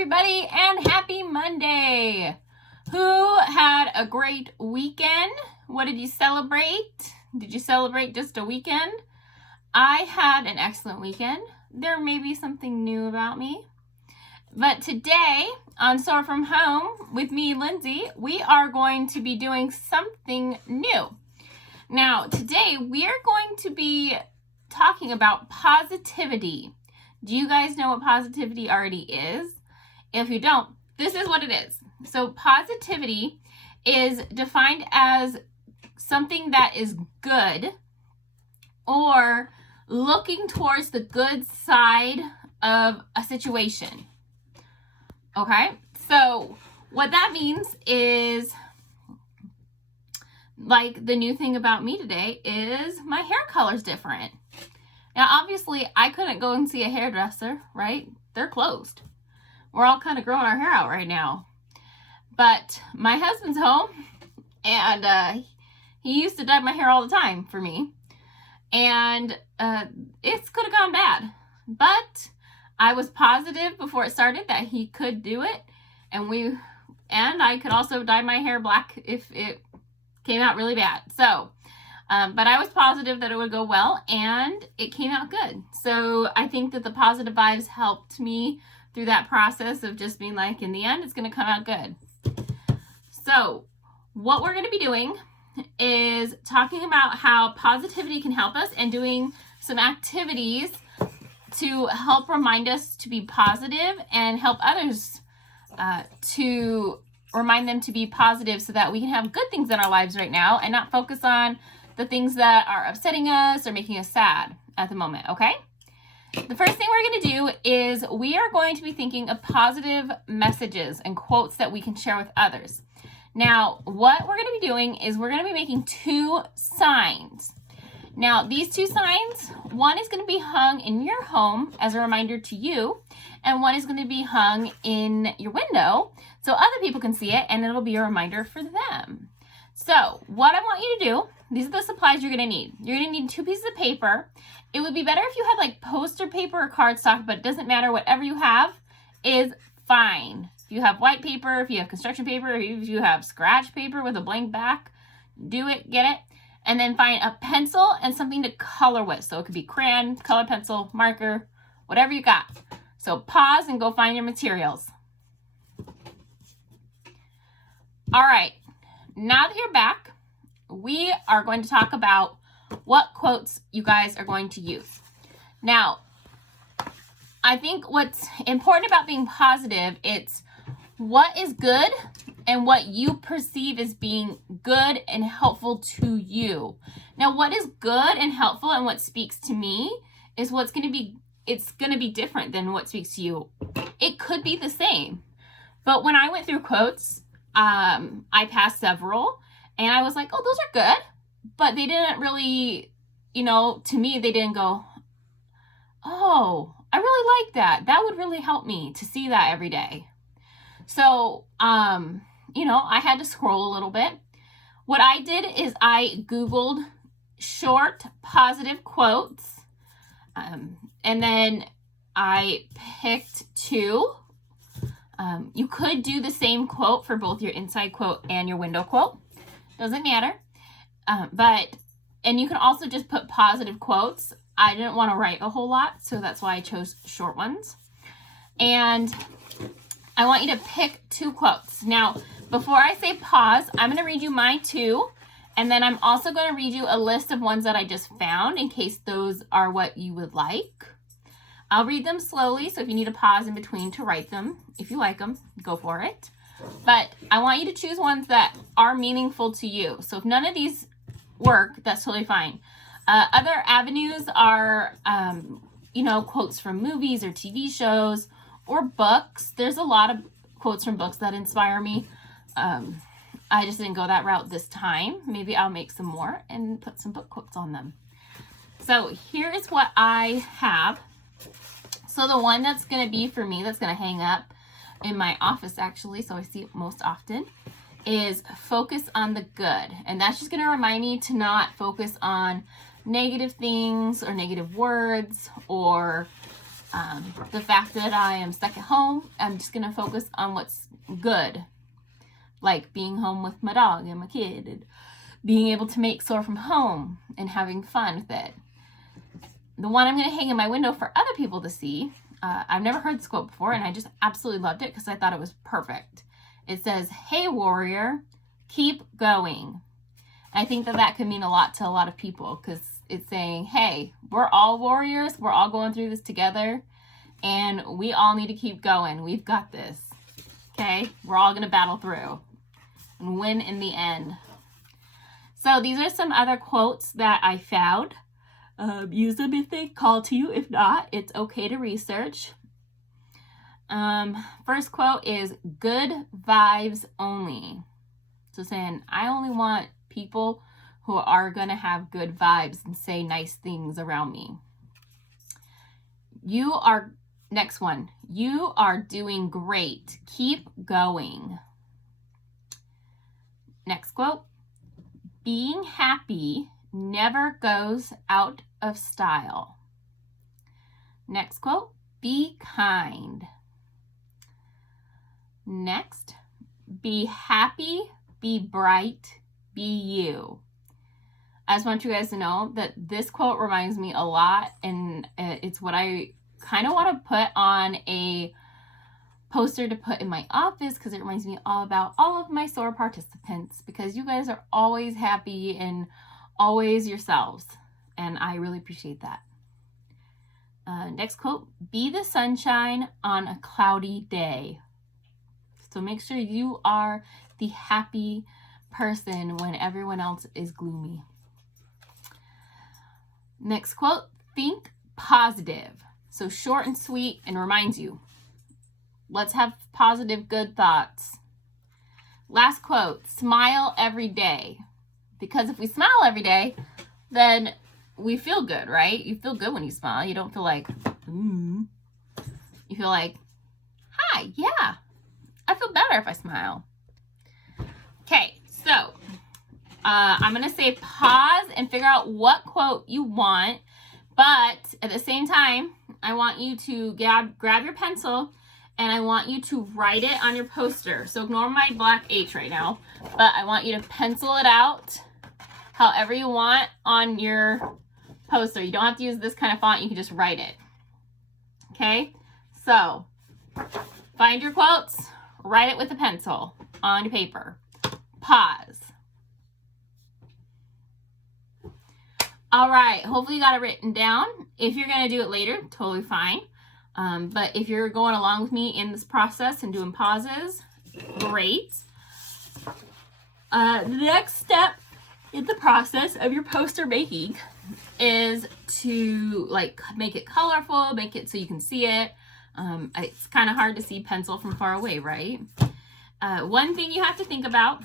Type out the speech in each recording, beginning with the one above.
everybody, and happy Monday. Who had a great weekend? What did you celebrate? Did you celebrate just a weekend? I had an excellent weekend. There may be something new about me. But today on SOAR from Home with me, Lindsay, we are going to be doing something new. Now, today we are going to be talking about positivity. Do you guys know what positivity already is? If you don't, this is what it is. So positivity is defined as something that is good or looking towards the good side of a situation. Okay, so what that means is, like, the new thing about me today is my hair color is different. Now, obviously, I couldn't go and see a hairdresser, right? They're closed. We're all kind of growing our hair out right now. But my husband's home, and he used to dye my hair all the time for me. And it could have gone bad. But I was positive before it started that he could do it. And I could also dye my hair black if it came out really bad. So, but I was positive that it would go well, and it came out good. So I think that the positive vibes helped me through that process of just being like, in the end, it's going to come out good. So what we're going to be doing is talking about how positivity can help us and doing some activities to help remind us to be positive and help others to remind them to be positive so that we can have good things in our lives right now and not focus on the things that are upsetting us or making us sad at the moment, okay? The first thing we're going to do is we are going to be thinking of positive messages and quotes that we can share with others. Now, what we're going to be doing is we're going to be making two signs. Now, these two signs, one is going to be hung in your home as a reminder to you, and one is going to be hung in your window so other people can see it, and it'll be a reminder for them. So, what I want you to do, these are the supplies you're going to need. You're going to need 2 pieces of paper. It would be better if you had like poster paper or cardstock, but it doesn't matter. Whatever you have is fine. If you have white paper, if you have construction paper, if you have scratch paper with a blank back, do it, get it. And then find a pencil and something to color with. So it could be crayon, color pencil, marker, whatever you got. So pause and go find your materials. All right, now that you're back, we are going to talk about what quotes you guys are going to use. Now, I think what's important about being positive, it's what is good and what you perceive as being good and helpful to you. Now, what is good and helpful and what speaks to me is it's going to be different than what speaks to you. It could be the same. But when I went through quotes, I passed several and I was like, oh, those are good. But they didn't really, to me, they didn't go, oh, I really like that. That would really help me to see that every day. So, I had to scroll a little bit. What I did is I Googled short positive quotes. And then I picked 2. You could do the same quote for both your inside quote and your window quote. Doesn't matter. And you can also just put positive quotes. I didn't want to write a whole lot, so that's why I chose short ones. And I want you to pick 2 quotes. Now, before I say pause, I'm going to read you my 2, and then I'm also going to read you a list of ones that I just found in case those are what you would like. I'll read them slowly, so if you need a pause in between to write them, if you like them, go for it. But I want you to choose ones that are meaningful to you. So if none of these work, that's totally fine. Other avenues are, quotes from movies or TV shows or books. There's a lot of quotes from books that inspire me. I just didn't go that route this time. Maybe I'll make some more and put some book quotes on them. So here is what I have. So the one that's going to be for me, that's going to hang up in my office actually, so I see it most often, is focus on the good. And that's just going to remind me to not focus on negative things or negative words or The fact that I am stuck at home, I'm just going to focus on what's good. Like being home with my dog and my kid, and being able to make SOAR from home and having fun with it. The one I'm going to hang in my window for other people to see, I've never heard this quote before, and I just absolutely loved it because I thought it was perfect. It says, "Hey warrior, keep going." I think that that could mean a lot to a lot of people because it's saying, hey, we're all warriors. We're all going through this together, and we all need to keep going. We've got this. Okay? We're all going to battle through and win in the end. So these are some other quotes that I found. Use them if they call to you. If not, it's okay to research. First quote is good vibes only. So saying, I only want people who are going to have good vibes and say nice things around me. Next one, you are doing great. Keep going. Next quote, being happy never goes out of style. Next quote, be kind. Next, be happy, be bright, be you. I just want you guys to know that this quote reminds me a lot, and it's what I kind of want to put on a poster to put in my office because it reminds me all about all of my SOAR participants, because you guys are always happy and always yourselves, and I really appreciate that. Next quote, be the sunshine on a cloudy day. So make sure you are the happy person when everyone else is gloomy. Next quote, think positive. So short and sweet, and reminds you, let's have positive, good thoughts. Last quote, smile every day. Because if we smile every day, then we feel good, right? You feel good when you smile. You don't feel like, You feel like, hi, yeah, I feel better if I smile. Okay, so I'm going to say pause and figure out what quote you want. But at the same time, I want you to grab your pencil and I want you to write it on your poster. So ignore my black H right now, but I want you to pencil it out however you want on your poster. You don't have to use this kind of font. You can just write it. Okay? So find your quotes, write it with a pencil on your paper. Pause. All right, hopefully you got it written down. If you're going to do it later, totally fine. But if you're going along with me in this process and doing pauses, great. The next step in the process of your poster making is to make it colorful, make it so you can see it. It's kind of hard to see pencil from far away, right? One thing you have to think about,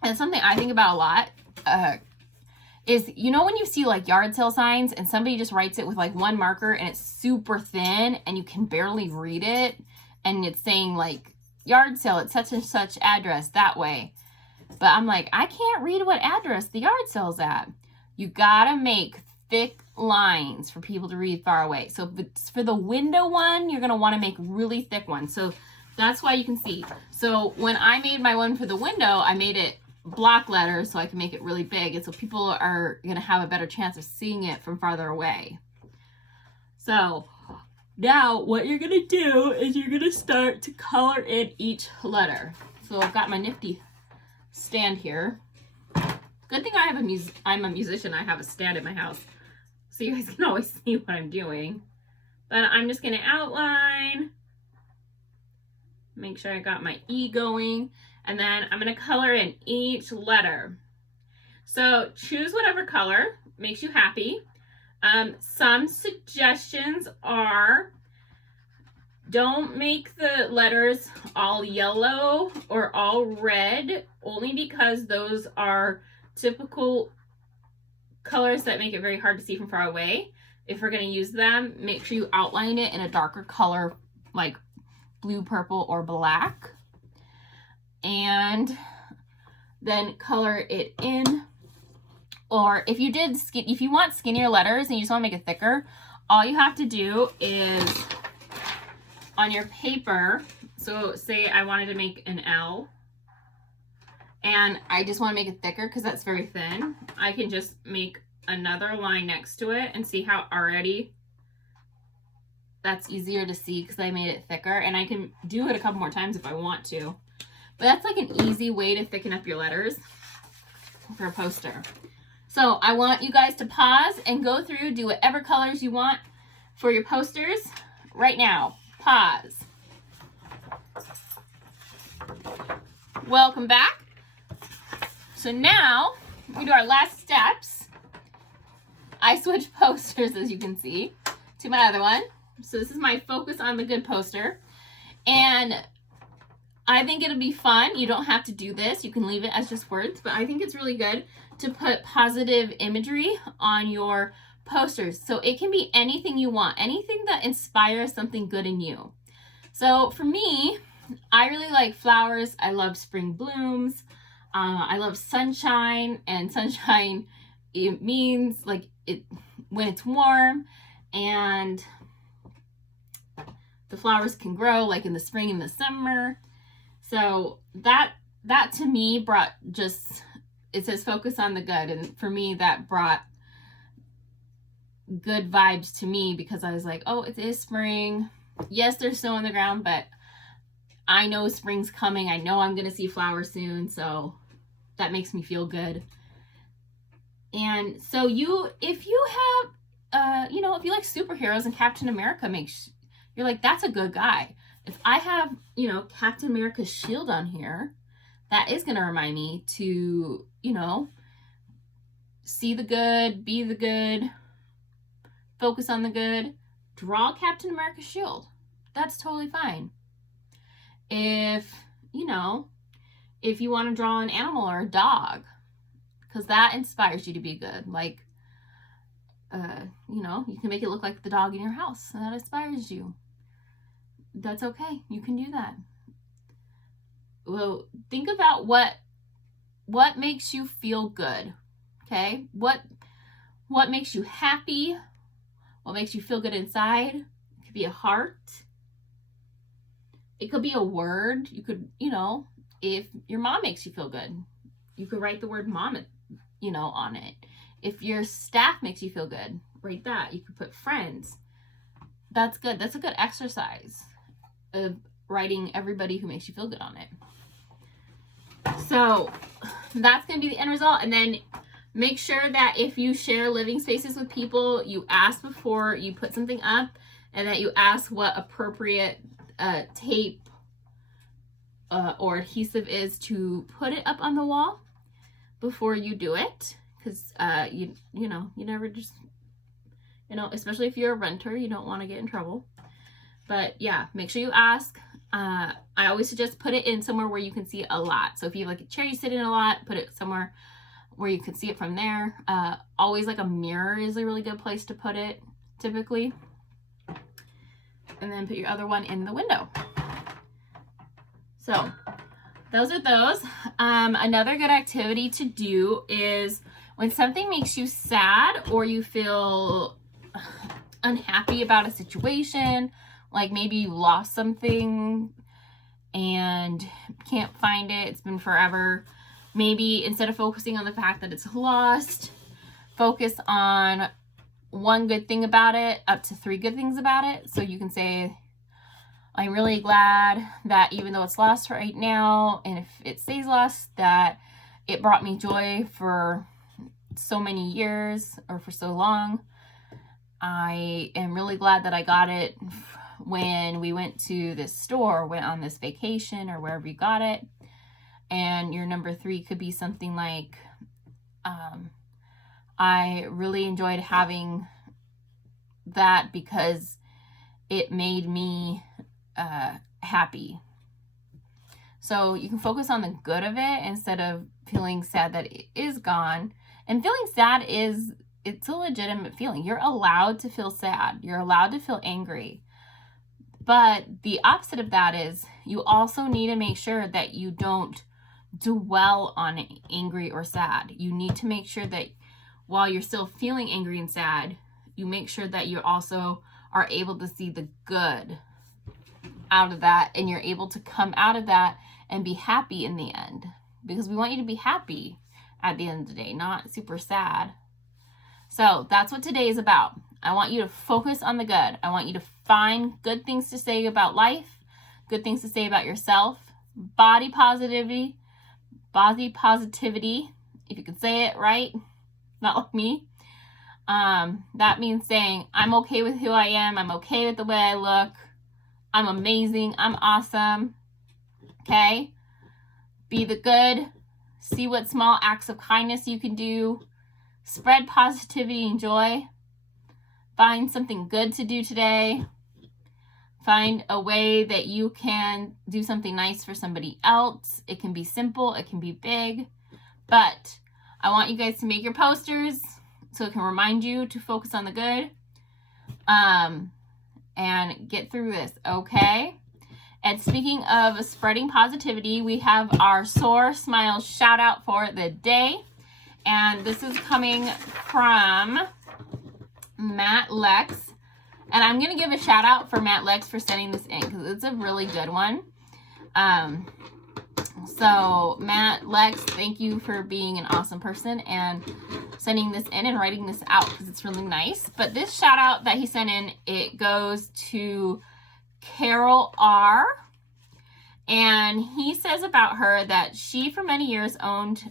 and something I think about a lot, is, when you see yard sale signs and somebody just writes it with one marker and it's super thin and you can barely read it, and it's saying yard sale at such and such address that way. But I'm like, I can't read what address the yard sale's at. You gotta make thick lines for people to read far away. So if it's for the window one, you're gonna wanna make really thick ones. So that's why you can see. So when I made my one for the window, I made it block letters so I can make it really big, and so people are going to have a better chance of seeing it from farther away. So now what you're going to do is you're going to start to color in each letter. So I've got my nifty stand here. Good thing I'm a musician. I have a stand at my house, so you guys can always see what I'm doing. But I'm just going to outline, make sure I got my E going. And then I'm going to color in each letter. So choose whatever color makes you happy. Some suggestions are, don't make the letters all yellow or all red, only because those are typical colors that make it very hard to see from far away. If we're going to use them, make sure you outline it in a darker color, like blue, purple, or black. And then color it in. Or if you want skinnier letters and you just want to make it thicker, all you have to do is on your paper, so say I wanted to make an L and I just want to make it thicker because that's very thin, I can just make another line next to it and see how already that's easier to see because I made it thicker, and I can do it a couple more times if I want to. But that's like an easy way to thicken up your letters for a poster. So I want you guys to pause and go through, do whatever colors you want for your posters right now. Pause. Welcome back. So now we do our last steps. I switched posters, as you can see, to my other one. So this is my Focus on the Good poster. And I think it'll be fun. You don't have to do this. You can leave it as just words, but I think it's really good to put positive imagery on your posters. So it can be anything you want, anything that inspires something good in you. So for me, I really like flowers. I love spring blooms. I love sunshine, and sunshine, it means like it when it's warm and the flowers can grow like in the spring and the summer. So that to me brought just, it says focus on the good. And for me, that brought good vibes to me because I was like, oh, it is spring. Yes, there's snow on the ground, but I know spring's coming. I know I'm going to see flowers soon. So that makes me feel good. And so if you have, if you like superheroes and Captain America you're like, that's a good guy. If I have, Captain America's shield on here, that is going to remind me to, see the good, be the good, focus on the good, draw Captain America's shield. That's totally fine. If you want to draw an animal or a dog, because that inspires you to be good. Like, you can make it look like the dog in your house, and that inspires you. That's okay. You can do that. Well, think about what makes you feel good. Okay? What makes you happy? What makes you feel good inside? It could be a heart. It could be a word. You could, if your mom makes you feel good, you could write the word mom, on it. If your staff makes you feel good, write that. You could put friends. That's good. That's a good exercise of writing everybody who makes you feel good on it. So that's going to be the end result. And then make sure that if you share living spaces with people, you ask before you put something up, and that you ask what appropriate tape or adhesive is to put it up on the wall before you do it. Because you never just, especially if you're a renter, you don't want to get in trouble. But yeah, make sure you ask. I always suggest put it in somewhere where you can see it a lot. So if you have like a chair you sit in a lot, put it somewhere where you can see it from there. Always like a mirror is a really good place to put it, typically. And then put your other one in the window. So those are those. Another good activity to do is when something makes you sad or you feel unhappy about a situation, like maybe you lost something and can't find it, it's been forever. Maybe instead of focusing on the fact that it's lost, focus on one good thing about it, up to 3 good things about it. So you can say, I'm really glad that even though it's lost right now, and if it stays lost, that it brought me joy for so many years or for so long. I am really glad that I got it when we went to this store, went on this vacation, or wherever you got it. And your number 3 could be something like, I really enjoyed having that because it made me happy. So you can focus on the good of it instead of feeling sad that it is gone. And feeling sad it's a legitimate feeling. You're allowed to feel sad. You're allowed to feel angry. But the opposite of that is you also need to make sure that you don't dwell on angry or sad. You need to make sure that while you're still feeling angry and sad, you make sure that you also are able to see the good out of that, and you're able to come out of that and be happy in the end, because we want you to be happy at the end of the day, not super sad. So that's what today is about. I want you to focus on the good. I want you to find good things to say about life, good things to say about yourself, body positivity, if you can say it right, not like me. That means saying, I'm okay with who I am. I'm okay with the way I look. I'm amazing. I'm awesome. Okay? Be the good. See what small acts of kindness you can do. Spread positivity and joy. Find something good to do today. Find a way that you can do something nice for somebody else. It can be simple. It can be big. But I want you guys to make your posters so it can remind you to focus on the good. And get through this, okay? And speaking of spreading positivity, we have our SOAR Smiles shout out for the day. And this is coming from Matt Lex. And I'm going to give a shout out for Matt Lex for sending this in because it's a really good one. So Matt Lex, thank you for being an awesome person and sending this in and writing this out because it's really nice. But this shout out that he sent in, it goes to Carol R. And he says about her that she for many years has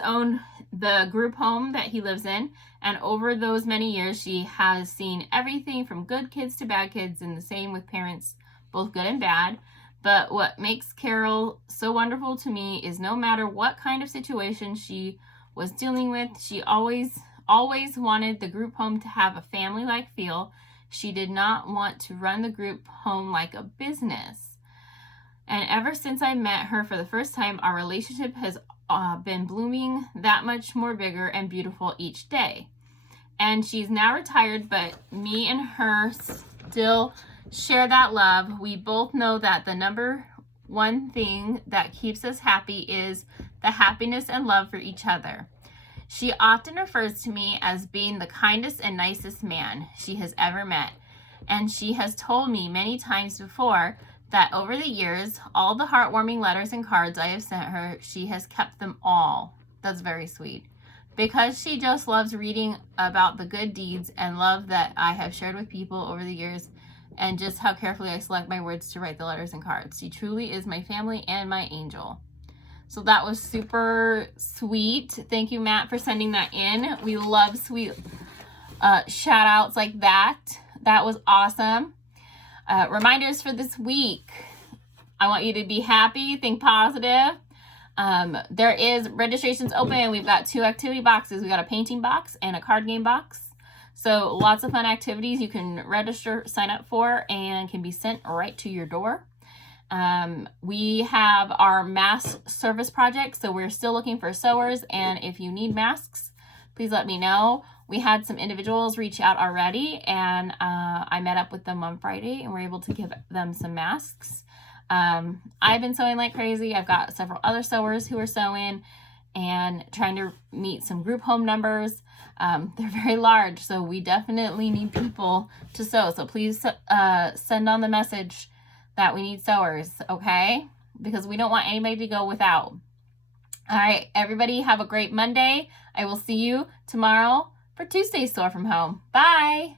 owned the group home that he lives in. And over those many years, she has seen everything from good kids to bad kids, and the same with parents, both good and bad. But what makes Carol so wonderful to me is no matter what kind of situation she was dealing with, she always wanted the group home to have a family-like feel. She did not want to run the group home like a business. And ever since I met her for the first time, our relationship has been blooming that much more bigger and beautiful each day. And she's now retired, but me and her still share that love. We both know that the number one thing that keeps us happy is the happiness and love for each other. She often refers to me as being the kindest and nicest man she has ever met. And she has told me many times before that over the years, all the heartwarming letters and cards I have sent her, she has kept them all. That's very sweet. Because she just loves reading about the good deeds and love that I have shared with people over the years, and just how carefully I select my words to write the letters and cards. She truly is my family and my angel. So that was super sweet. Thank you, Matt, for sending that in. We love sweet shout outs like that. That was awesome. Reminders for this week. I want you to be happy, think positive. There is registrations open. We've got 2 activity boxes. We got a painting box and a card game box. So lots of fun activities you can register, sign up for, and can be sent right to your door. We have our mask service project, so we're still looking for sewers, and if you need masks, please let me know. We had some individuals reach out already, and I met up with them on Friday, and we're able to give them some masks. I've been sewing like crazy. I've got several other sewers who are sewing and trying to meet some group home numbers. They're very large, so we definitely need people to sew. So please send on the message that we need sewers, okay? Because we don't want anybody to go without. All right, everybody have a great Monday. I will see you tomorrow for Tuesday's Sew from Home. Bye.